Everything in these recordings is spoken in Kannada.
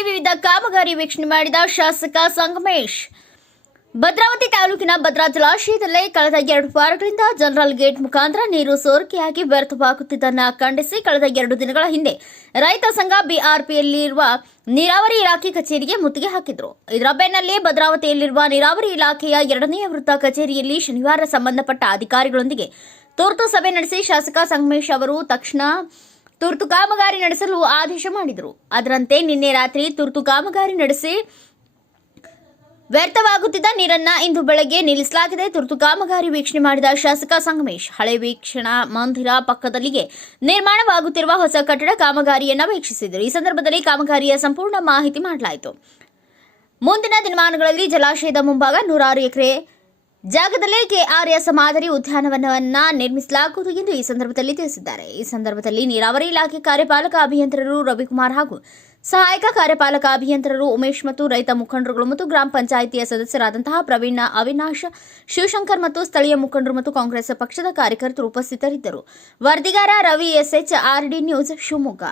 ಬಳಿ ವಿವಿಧ ಕಾಮಗಾರಿ ವೀಕ್ಷಣೆ ಮಾಡಿದ ಶಾಸಕ ಸಂಗಮೇಶ್. ಭದ್ರಾವತಿ ತಾಲೂಕಿನ ಭದ್ರಾ ಜಲಾಶಯದಲ್ಲೇ ಕಳೆದ 2 ವಾರಗಳಿಂದ ಜನರಲ್ ಗೇಟ್ ಮುಖಾಂತರ ನೀರು ಸೋರಿಕೆಯಾಗಿ ವ್ಯರ್ಥವಾಗುತ್ತಿದ್ದನ್ನು ಖಂಡಿಸಿ ಕಳೆದ 2 ದಿನಗಳ ಹಿಂದೆ ರೈತ ಸಂಘ ಬಿಆರ್ಪಿಯಲ್ಲಿರುವ ನೀರಾವರಿ ಇಲಾಖೆ ಕಚೇರಿಗೆ ಮುತ್ತಿಗೆ ಹಾಕಿದ್ರು. ಇದರ ಬೆನ್ನಲ್ಲೇ ಭದ್ರಾವತಿಯಲ್ಲಿರುವ ನೀರಾವರಿ ಇಲಾಖೆಯ 2ನೇ ವೃತ್ತ ಕಚೇರಿಯಲ್ಲಿ ಶನಿವಾರ ಸಂಬಂಧಪಟ್ಟ ಅಧಿಕಾರಿಗಳೊಂದಿಗೆ ತುರ್ತು ಸಭೆ ನಡೆಸಿ ಶಾಸಕ ಸಂಗಮೇಶ್ ಅವರು ತಕ್ಷಣ ತುರ್ತು ಕಾಮಗಾರಿ ನಡೆಸಲು ಆದೇಶ ಮಾಡಿದರು. ಅದರಂತೆ ನಿನ್ನೆ ರಾತ್ರಿ ತುರ್ತು ಕಾಮಗಾರಿ ನಡೆಸಿ ವ್ಯರ್ಥವಾಗುತ್ತಿದ್ದ ನೀರನ್ನ ಇಂದು ಬೆಳಗ್ಗೆ ನಿಲ್ಲಿಸಲಾಗಿದೆ. ತುರ್ತು ಕಾಮಗಾರಿ ವೀಕ್ಷಣೆ ಮಾಡಿದ ಶಾಸಕ ಸಂಗಮೇಶ್ ಹಳೆ ವೀಕ್ಷಣಾ ಮಂದಿರ ಪಕ್ಕದಲ್ಲಿಗೆ ನಿರ್ಮಾಣವಾಗುತ್ತಿರುವ ಹೊಸ ಕಟ್ಟಡ ಕಾಮಗಾರಿಯನ್ನು ವೀಕ್ಷಿಸಿದರು. ಈ ಸಂದರ್ಭದಲ್ಲಿ ಕಾಮಗಾರಿಯ ಸಂಪೂರ್ಣ ಮಾಹಿತಿ ಮಾಡಲಾಯಿತು. ಮುಂದಿನ ದಿನಮಾನಗಳಲ್ಲಿ ಜಲಾಶಯದ ಮುಂಭಾಗ 106 ಎಕರೆ ಜಾಗದಲ್ಲಿ ಕೆಆರ್ಎಸ್ ಮಾದರಿ ಉದ್ಯಾನವನವನ್ನ ನಿರ್ಮಿಸಲಾಗುವುದು ಎಂದು ಈ ಸಂದರ್ಭದಲ್ಲಿ ತಿಳಿಸಿದ್ದಾರೆ. ಈ ಸಂದರ್ಭದಲ್ಲಿ ನೀರಾವರಿ ಇಲಾಖೆ ಕಾರ್ಯಪಾಲಕ ಅಭಿಯಂತರರು ರವಿಕುಮಾರ್ ಹಾಗೂ ಸಹಾಯಕ ಕಾರ್ಯಪಾಲಕ ಅಭಿಯಂತರರು ಉಮೇಶ್ ಮತ್ತು ರೈತ ಮುಖಂಡರುಗಳು ಮತ್ತು ಗ್ರಾಮ ಪಂಚಾಯಿತಿಯ ಸದಸ್ಯರಾದಂತಹ ಪ್ರವೀಣ್, ಅವಿನಾಶ್, ಶಿವಶಂಕರ್ ಮತ್ತು ಸ್ಥಳೀಯ ಮುಖಂಡರು ಮತ್ತು ಕಾಂಗ್ರೆಸ್ ಪಕ್ಷದ ಕಾರ್ಯಕರ್ತರು ಉಪಸ್ಥಿತರಿದ್ದರು. ವರದಿಗಾರ Ravi SH, RD news, Shivamogga.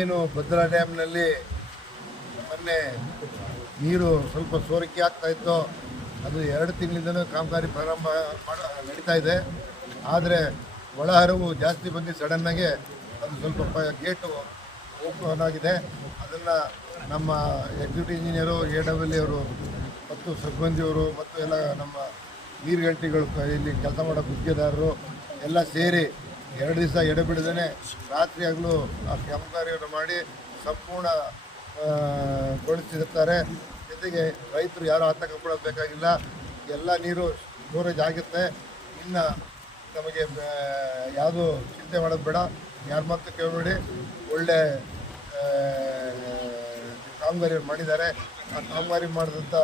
ಏನು ಭದ್ರಾ ಡ್ಯಾಮ್ನಲ್ಲಿ ಮೊನ್ನೆ ನೀರು ಸ್ವಲ್ಪ ಸೋರಿಕೆ ಆಗ್ತಾ ಇತ್ತು. ಅದು 2 ತಿಂಗಳಿಂದಲೂ ಕಾಮಗಾರಿ ಪ್ರಾರಂಭ ನಡೀತಾ ಇದೆ. ಆದರೆ ಒಳಹರಿವು ಜಾಸ್ತಿ ಬಂದು ಸಡನ್ನಾಗಿ ಅದು ಸ್ವಲ್ಪ ಗೇಟು ಓಪನ್ ಆಗಿದೆ. ಅದನ್ನು ನಮ್ಮ ಎಕ್ಸಿಕ್ಯೂಟಿವ್ ಇಂಜಿನಿಯರು, AWL ಅವರು ಮತ್ತು ಸಿಬ್ಬಂದಿಯವರು ಮತ್ತು ಎಲ್ಲ ನಮ್ಮ ನೀರುಗಂಟಿಗಳು, ಇಲ್ಲಿ ಕೆಲಸ ಮಾಡೋ ಗುತ್ತಿಗೆದಾರರು ಎಲ್ಲ ಸೇರಿ 2 ದಿವಸ ಎಡೆಬಿಡದೇ ರಾತ್ರಿ ಆಗಲೂ ಆ ಕಾಮಗಾರಿಯನ್ನು ಮಾಡಿ ಸಂಪೂರ್ಣ ಗೊಳಿಸಿರ್ತಾರೆ. ಜೊತೆಗೆ ರೈತರು ಯಾರು ಆತಂಕ ಪಡಬೇಕಾಗಿಲ್ಲ. ಎಲ್ಲ ನೀರು ಸ್ಟೋರೇಜ್ ಆಗುತ್ತೆ. ಇನ್ನು ನಮಗೆ ಯಾವುದೂ ಚಿಂತೆ ಮಾಡೋದು ಬೇಡ. ಯಾರ ಮಾತು ಕೇಳಬೇಡಿ. ಒಳ್ಳೆ ಕಾಮಗಾರಿ ಮಾಡಿದ್ದಾರೆ. ಆ ಕಾಮಗಾರಿ ಮಾಡಿದಂಥ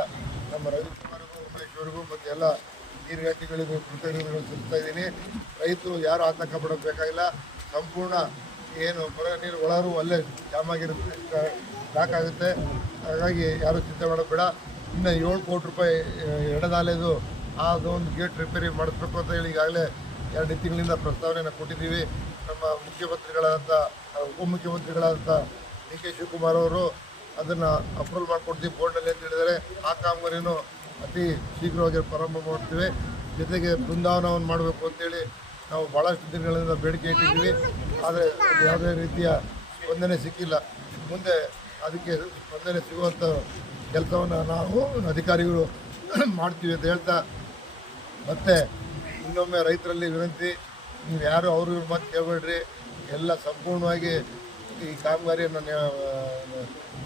ನಮ್ಮ ರವಿಕುಮಾರ್ಗೂ, ಉಮೇಶ್ವರಿಗೂ ಮತ್ತು ಎಲ್ಲ ನೀರುಗಂಟಿಗಳಿಗೂ ಕೃತಜ್ಞತೆಗಳು ಸಲ್ಲಿಸ್ತಾ ಇದ್ದೀನಿ. ರೈತರು ಯಾರು ಆತಂಕ ಪಡಬೇಕಾಗಿಲ್ಲ. ಸಂಪೂರ್ಣ ಏನು ಹೊರ ನೀರು ಒಳರು ಅಲ್ಲೇ ಜಾಮ್ ಆಗಿರುತ್ತೆ, ಸಾಕಾಗುತ್ತೆ. ಹಾಗಾಗಿ ಯಾರು ಚಿಂತೆ ಮಾಡೋದು ಬೇಡ. ಇನ್ನು 7 ಕೋಟಿ ರೂಪಾಯಿ ಎಡನಾಲೆದು ಅದೊಂದು ಗೇಟ್ ರಿಪೇರಿ ಮಾಡಿಸ್ಬೇಕು ಅಂತ ಹೇಳಿ ಈಗಾಗಲೇ 2 ತಿಂಗಳಿಂದ ಪ್ರಸ್ತಾವನೆಯನ್ನು ಕೊಟ್ಟಿದ್ದೀವಿ. ನಮ್ಮ ಮುಖ್ಯಮಂತ್ರಿಗಳಾದಂಥ ಉಪಮುಖ್ಯಮಂತ್ರಿಗಳಾದಂಥ DK ಶಿವಕುಮಾರ್ ಅವರು ಅದನ್ನು ಅಪ್ರೂವಲ್ ಮಾಡಿಕೊಡ್ತೀವಿ ಬೋರ್ಡ್ನಲ್ಲಿ ಅಂತ ಹೇಳಿದರೆ ಆ ಕಾಮಗಾರಿನೂ ಅತಿ ಶೀಘ್ರವಾಗಿ ಪ್ರಾರಂಭ ಮಾಡ್ತೀವಿ. ಜೊತೆಗೆ ಬೃಂದಾವನವನ್ನು ಮಾಡಬೇಕು ಅಂತೇಳಿ ನಾವು ಭಾಳಷ್ಟು ದಿನಗಳಿಂದ ಬೇಡಿಕೆ ಇಟ್ಟಿದ್ದೀವಿ. ಆದರೆ ಯಾವುದೇ ರೀತಿಯ ಸ್ಪಂದನೆ ಸಿಕ್ಕಿಲ್ಲ. ಮುಂದೆ ಅದಕ್ಕೆ ಸ್ಪಂದನೆ ಸಿಗುವಂಥ ಕೆಲಸವನ್ನು ನಾವು ಅಧಿಕಾರಿಗಳು ಮಾಡ್ತೀವಿ ಅಂತ ಹೇಳ್ತಾ, ಮತ್ತು ಇನ್ನೊಮ್ಮೆ ರೈತರಲ್ಲಿ ವಿನಂತಿ, ನೀವು ಯಾರು ಅವರು ಇವ್ರ ಮಾತು ಕೇಳಬೇಡ್ರಿ. ಎಲ್ಲ ಸಂಪೂರ್ಣವಾಗಿ ಈ ಕಾಮಗಾರಿಯನ್ನು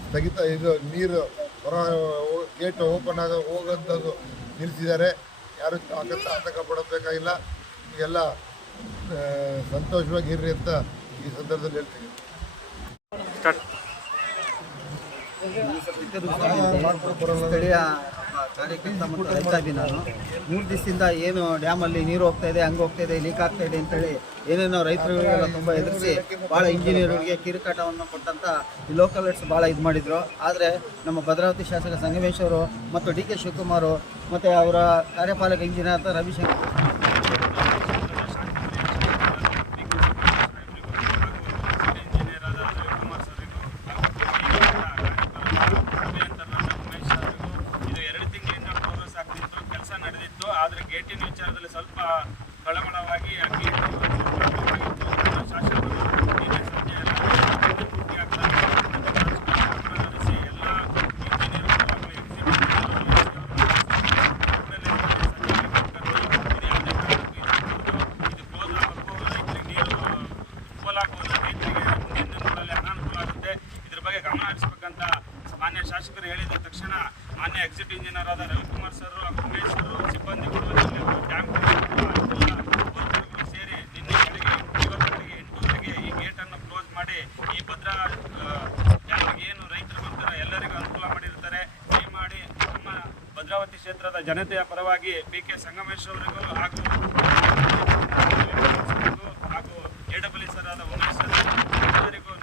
ಸ್ಥಗಿತ, ಇದು ನೀರು ಹೊರ ಗೇಟ್ ಓಪನ್ ಹೋಗೋಂಥದ್ದು ನಿಲ್ಲಿಸಿದ್ದಾರೆ. ಯಾರು ಆತಂಕ ಪಡಬೇಕಾಗಿಲ್ಲ. ಈಗೆಲ್ಲ ಸಂತೋಷವಾಗಿ ಇರ್ರಿ ಅಂತ ಈ ಸಂದರ್ಭದಲ್ಲಿ ಹೇಳ್ತೀನಿ. ಸ್ಥಳೀಯ ಕಾರ್ಯಕರ್ತ ಮತ್ತು ರೈತ ಇದ್ದೀನಿ ನಾನು. 3 ದಿವಸದಿಂದ ಏನು ಡ್ಯಾಮಲ್ಲಿ ನೀರು ಹೋಗ್ತಾ ಇದೆ, ಹಂಗೆ ಹೋಗ್ತಾ ಇದೆ, ಲೀಕ್ ಆಗ್ತಾ ಇದೆ ಅಂತೇಳಿ ಏನೇನೋ ರೈತರುಗಳಿಗೆಲ್ಲ ತುಂಬ ಎದುರಿಸಿ ಭಾಳ ಇಂಜಿನಿಯರ್ಗಳಿಗೆ ಕಿರುಕಾಟವನ್ನು ಕೊಟ್ಟಂಥ ಈ ಲೋಕಲ್ ಲೈಟ್ಸ್ ಭಾಳ ಇದು ಮಾಡಿದರು. ಆದರೆ ನಮ್ಮ ಭದ್ರಾವತಿ ಶಾಸಕ ಸಂಗಮೇಶ್ ಅವರು ಮತ್ತು DK ಶಿವಕುಮಾರ್ ಮತ್ತು ಅವರ ಕಾರ್ಯಪಾಲಕ ಇಂಜಿನಿಯರ್ ಅಂತ ರವಿಶಂಕರ್ ನಡೆದಿತ್ತು. ಆದರೆ ಗೇಟಿನ ವಿಚಾರದಲ್ಲಿ ಸ್ವಲ್ಪ ಕಳವಳವಾಗಿ ಶಾಸಕರು ಇದ್ರ ಬಗ್ಗೆ ಗಮನ ಹರಿಸಬೇಕಂತ ಮಾನ್ಯ ಶಾಸಕರು ಹೇಳಿದ ತಕ್ಷಣ ಮಾನ್ಯ ಎಕ್ಸಿಕ್ಯೂಟಿವ್ ಇಂಜಿನಿಯರ್ ಆದ ರವಿಕುಮಾರ್ ಸರ್, ಉಮೇಶ್ ಸಿಬ್ಬಂದಿಗಳು, ಡ್ಯಾಮ್ ಸೇರಿ ನಿನ್ನೆ ಬೆಳಗ್ಗೆ 9 ಗಂಟೆಗೆ 8 ಗಂಟೆಗೆ ಈ ಮಾಡಿ ಈ ಭದ್ರಾ ಡ್ಯಾಮ್ಗೆ ಏನು ರೈತರು ಬರ್ತಾರೆ ಎಲ್ಲರಿಗೂ ಅನುಕೂಲ ಮಾಡಿರ್ತಾರೆ. ದಯಮಾಡಿ ನಮ್ಮ ಭದ್ರಾವತಿ ಕ್ಷೇತ್ರದ ಜನತೆಯ ಪರವಾಗಿ PK ಸಂಗಮೇಶ್ ಅವರಿಗೂ ಹಾಗೂ AWS ಆದ ಉಮೇಶ್ ಎಲ್ಲರಿಗೂ